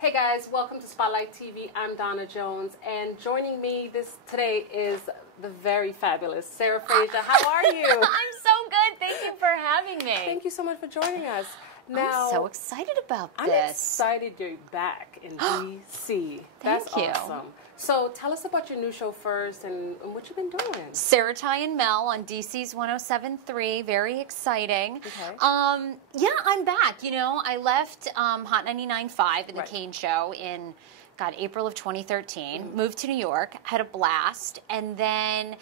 Hey guys, welcome to Spotlight TV. I'm Donna Jones, and joining me today is the very fabulous Sarah Fraser. How are you? I'm so good. Thank you for having me. Thank you so much for joining us. Now, I'm so excited about this. I'm excited you're back in D.C. That's Thank you. Awesome. So tell us about your new show first and what you've been doing. Sarah, Ty, and Mel on DC's 107.3. Very exciting. Okay. Yeah, I'm back. You know, I left Hot 99.5 in the Kane Show in, April of 2013. Moved to New York, had a blast, and then,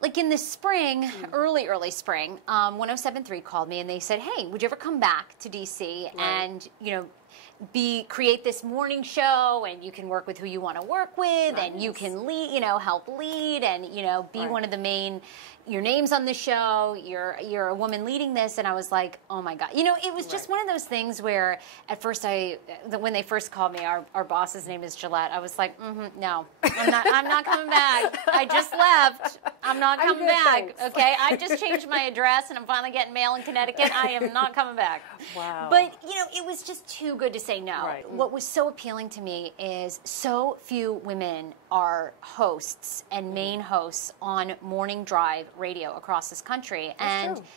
like in the spring, early spring, 107.3 called me and they said, hey, would you ever come back to DC and, you know, create this morning show, and you can work with who you want to work with, and you can lead, you know, help lead, and you know, be one of the main. Your name's on the show. You're a woman leading this, and I was like, oh my god, you know, it was just one of those things where at first when they first called me, our boss's name is Gillette. I was like, no, I'm not coming back. I just left. I'm not coming back. Okay, I just changed my address, and I'm finally getting mail in Connecticut. I am not coming back. Wow. But you know, it was just too good to say no. Right. What was so appealing to me is so few women are hosts and main hosts on morning drive radio across this country. That's true.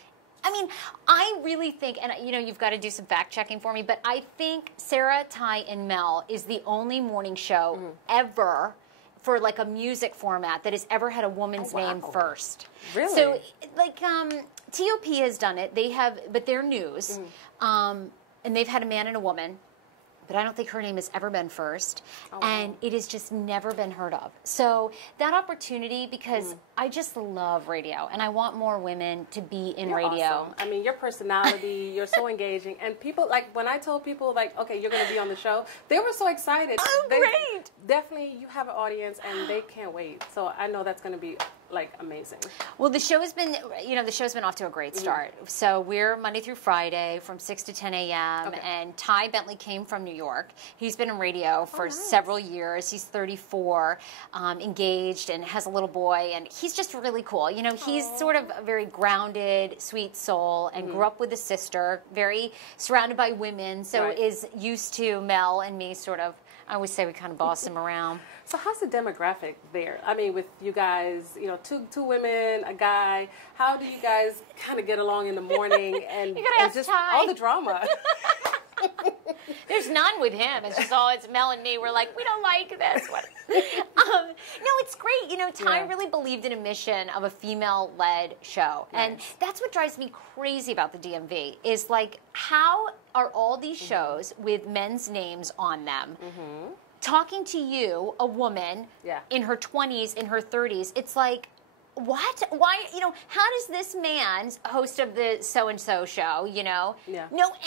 I mean, I really think, and you know, you've got to do some fact checking for me, but I think Sarah, Ty, and Mel is the only morning show ever for like a music format that has ever had a woman's name first. Really? So, like, TOP has done it. They have, but they're news, and they've had a man and a woman. But I don't think her name has ever been first, and it has just never been heard of. So that opportunity, because I just love radio, and I want more women to be in radio. Awesome. I mean, your personality, you're so engaging, and people, like, when I told people, like, okay, you're going to be on the show, they were so excited. Oh, great! Definitely, you have an audience, and they can't wait. So I know that's going to be, like, amazing. Well, the show has been, you know, off to a great start. So we're Monday through Friday from 6 to 10 a.m. And Ty Bentley came from New York. He's been in radio for several years. He's 34, engaged, and has a little boy. And he's just really cool. You know, he's sort of a very grounded, sweet soul, and grew up with a sister, very surrounded by women. So is used to Mel and me sort of. I always say we kind of boss him around. So how's the demographic there? I mean, with you guys, you know, two women, a guy. How do you guys kind of get along in the morning and just Ty. all the drama? There's none with him. It's just it's Mel and me. We're like, we don't like this one. No, it's great. You know, Ty really believed in a mission of a female-led show. And that's what drives me crazy about the DMV is like, how are all these shows with men's names on them talking to you, a woman in her 20s, in her 30s? It's like, what? Why? You know, how does this man, host of the so-and-so show, you know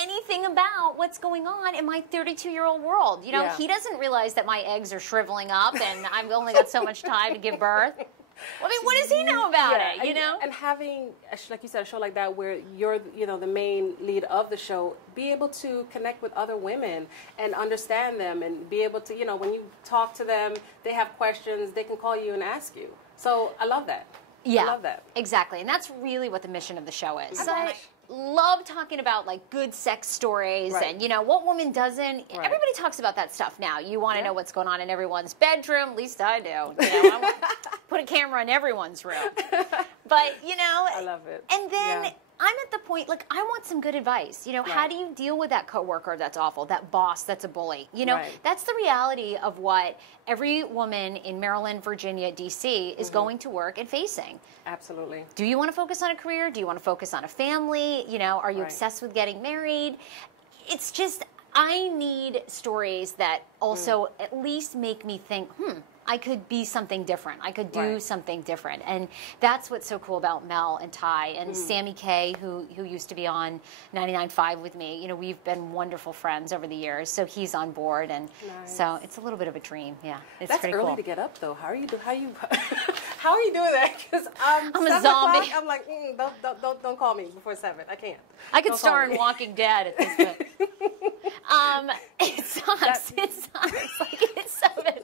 anything about what's going on in my 32-year-old world? You know, he doesn't realize that my eggs are shriveling up and I've only got so much time to give birth. I mean, what does he know about it, you know? And having, like you said, a show like that where you're, you know, the main lead of the show, be able to connect with other women and understand them and be able to, you know, when you talk to them, they have questions, they can call you and ask you. So I love that. Yeah, I love that. Exactly. And that's really what the mission of the show is. I love talking about like good sex stories and, you know, what woman doesn't. Everybody talks about that stuff now. You want to know what's going on in everyone's bedroom. At least I do. You know, I want to put a camera in everyone's room. But, you know. I love it. And then I'm at the point, like, I want some good advice. You know, how do you deal with that coworker that's awful, that boss that's a bully? You know, that's the reality of what every woman in Maryland, Virginia, D.C. is going to work and facing. Absolutely. Do you want to focus on a career? Do you want to focus on a family? You know, are you obsessed with getting married? It's just, I need stories that also at least make me think, I could be something different. I could do something different. And that's what's so cool about Mel and Ty and Sammy Kay, who used to be on 99.5 with me. You know, we've been wonderful friends over the years. So he's on board. And so it's a little bit of a dream. Yeah, it's That's pretty early cool. to get up, though. How are you how are you doing that? Because I'm a zombie. I'm like, don't call me before 7. I can't. I could star in Walking Dead at this point. It sucks. It sucks. Like, it's 7.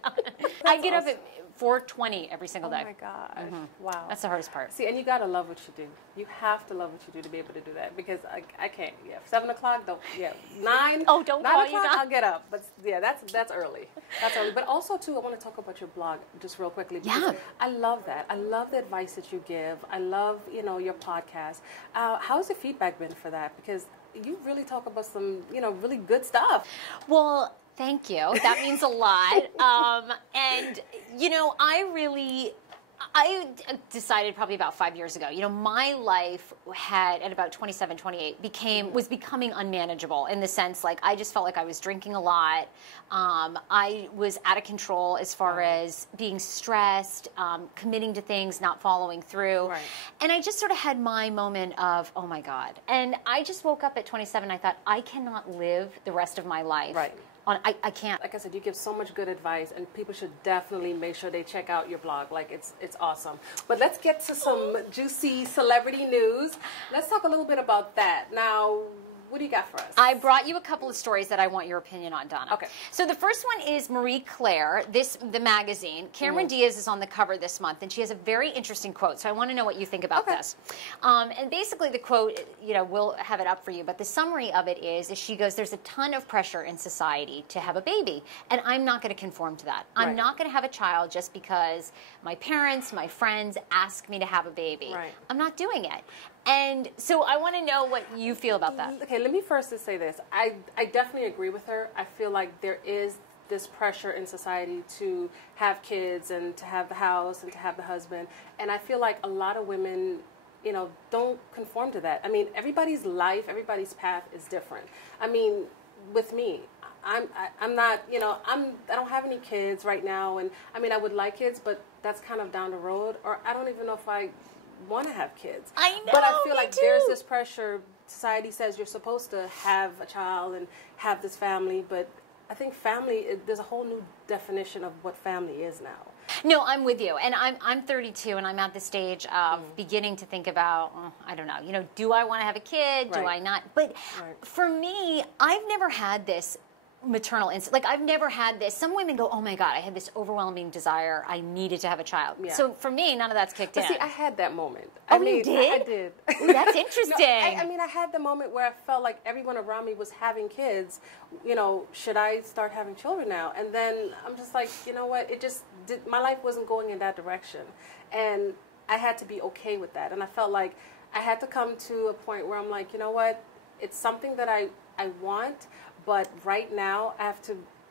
I get up at 4:20 every single day. Oh my gosh. Wow. That's the hardest part. See, and you gotta love what you do. You have to love what you do to be able to do that, because I can't. Yeah, 7 o'clock. Don't. Yeah, 9. Oh, don't 9 call o'clock. you down. I'll get up. But yeah, that's early. That's early. But also too, I want to talk about your blog just real quickly. Yeah. I love that. I love the advice that you give. I love your podcast. How's the feedback been for that? Because you really talk about some really good stuff. Well, thank you. That means a lot. And I decided probably about 5 years ago, my life at about 27, 28 was becoming unmanageable, in the sense, like, I just felt like I was drinking a lot. I was out of control as far as being stressed, committing to things, not following through. Right. And I just sort of had my moment of, oh my God. And I just woke up at 27. I thought, I cannot live the rest of my life. Right. I can't. Like I said, you give so much good advice, and people should definitely make sure they check out your blog. Like, it's awesome. But let's get to some juicy celebrity news. Let's talk a little bit about that. Now, what do you got for us? I brought you a couple of stories that I want your opinion on, Donna. Okay. So the first one is Marie Claire, the magazine. Cameron Diaz is on the cover this month, and she has a very interesting quote. So I want to know what you think about this. And basically the quote, we'll have it up for you, but the summary of it is she goes, there's a ton of pressure in society to have a baby, and I'm not going to conform to that. I'm not going to have a child just because my parents, my friends ask me to have a baby. Right. I'm not doing it. And so I want to know what you feel about that. Okay, let me first just say this. I definitely agree with her. I feel like there is this pressure in society to have kids and to have the house and to have the husband. And I feel like a lot of women, don't conform to that. I mean, everybody's life, everybody's path is different. I mean, with me, I'm not, I don't have any kids right now. And I mean, I would like kids, but that's kind of down the road. Or I don't even know if I want to have kids. I know, but I feel like too. there's this pressure. Society says you're supposed to have a child and have this family, but I think family, there's a whole new definition of what family is now. No, I'm with you, and I'm 32, and I'm at the stage of beginning to think about, I don't know, do I want to have a kid? Do I not? But for me, I've never had this maternal instinct. Like, I've never had this. Some women go, oh my God, I had this overwhelming desire. I needed to have a child. Yeah. So for me, none of that's kicked in. See, I had that moment. You did? I did. Ooh, that's interesting. I had the moment where I felt like everyone around me was having kids. Should I start having children now? And then I'm just like, you know what? My life wasn't going in that direction. And I had to be okay with that. And I felt like I had to come to a point where I'm like, you know what? It's something that I want. But right now, I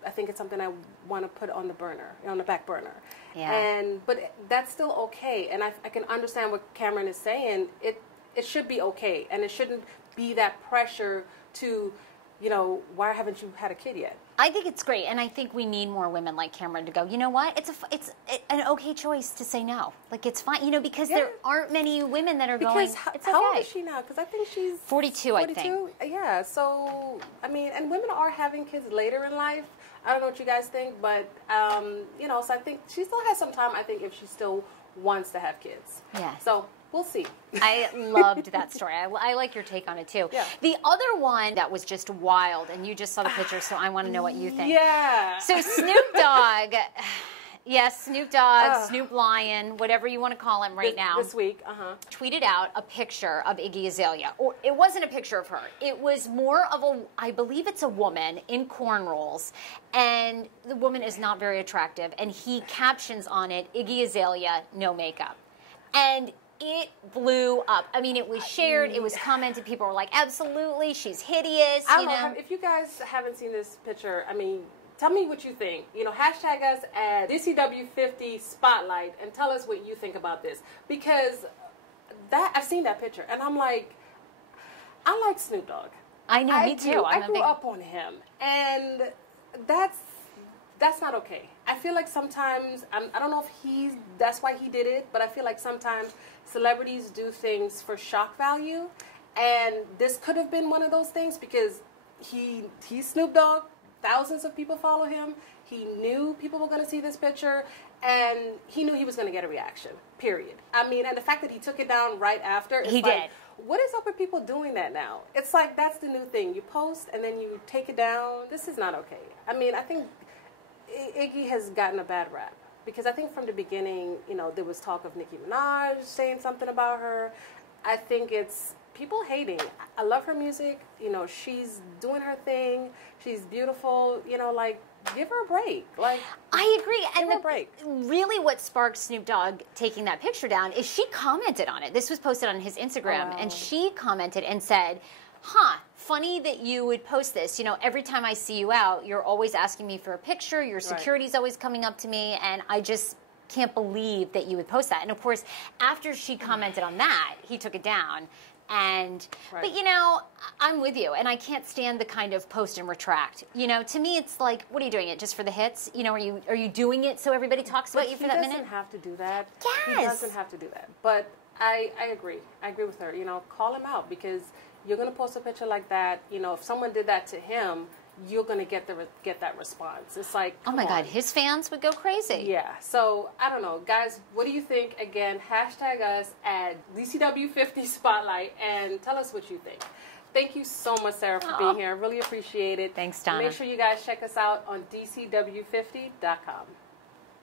think it's something I want to put on the back burner. Yeah. But that's still okay. And I can understand what Cameron is saying. It should be okay. And it shouldn't be that pressure to, why haven't you had a kid yet? I think it's great. And I think we need more women like Cameron to go, you know what? It's an okay choice to say no. Like, it's fine, because there aren't many women that are going, it's okay. How old is she now? Because I think she's 42, I think. Yeah. So, I mean, and women are having kids later in life. I don't know what you guys think, but, so I think she still has some time, I think, if she still wants to have kids. Yeah. So, we'll see. I loved that story. I like your take on it, too. Yeah. The other one that was just wild, and you just saw the picture, so I want to know what you think. Yeah. So Snoop Dogg, yes, Snoop Dogg, Snoop Lion, whatever you want to call him now. This week, tweeted out a picture of Iggy Azalea. Or it wasn't a picture of her. It was more of I believe it's a woman in cornrows, and the woman is not very attractive, and he captions on it, Iggy Azalea, no makeup. And it blew up. I mean, it was shared, it was commented, people were like, absolutely, she's hideous. I don't know. If you guys haven't seen this picture, I mean, tell me what you think. Hashtag us at DCW50 Spotlight and tell us what you think about this. Because I've seen that picture, and I'm like, I like Snoop Dogg. I know, me too. I grew up on him, and that's not okay. I feel like sometimes, I don't know if that's why he did it, but I feel like sometimes celebrities do things for shock value, and this could have been one of those things because he's Snoop Dogg, thousands of people follow him, he knew people were going to see this picture, and he knew he was going to get a reaction, period. I mean, and the fact that he took it down right after, he did. What is up with people doing that now? It's like, that's the new thing. You post, and then you take it down. This is not okay. I mean, I think Iggy has gotten a bad rap. because I think from the beginning, you know, there was talk of Nicki Minaj saying something about her. I think it's people hating. I love her music. You know, she's doing her thing. She's beautiful. You know, like, give her a break. Like, I agree. Give her a break. Really what sparked Snoop Dogg taking that picture down is she commented on it. This was posted on his Instagram, and she commented and said, funny that you would post this. You know, every time I see you out, you're always asking me for a picture. Your security's always coming up to me, and I just can't believe that you would post that. And of course, after she commented on that, he took it down. And but you know, I'm with you, and I can't stand the kind of post and retract. You know, to me, it's like, what are you doing it just for the hits? You know, are you doing it so everybody talks about you for that minute? He doesn't have to do that. Yes. He doesn't have to do that. But I agree. I agree with her. You know, call him out, because you're going to post a picture like that. You know, if someone did that to him, you're going to get that response. It's like, oh my God, his fans would go crazy. Yeah. So, I don't know. Guys, what do you think? Again, hashtag us at DCW50 Spotlight and tell us what you think. Thank you so much, Sarah, for being here. I really appreciate it. Thanks, Donna. Make sure you guys check us out on DCW50.com.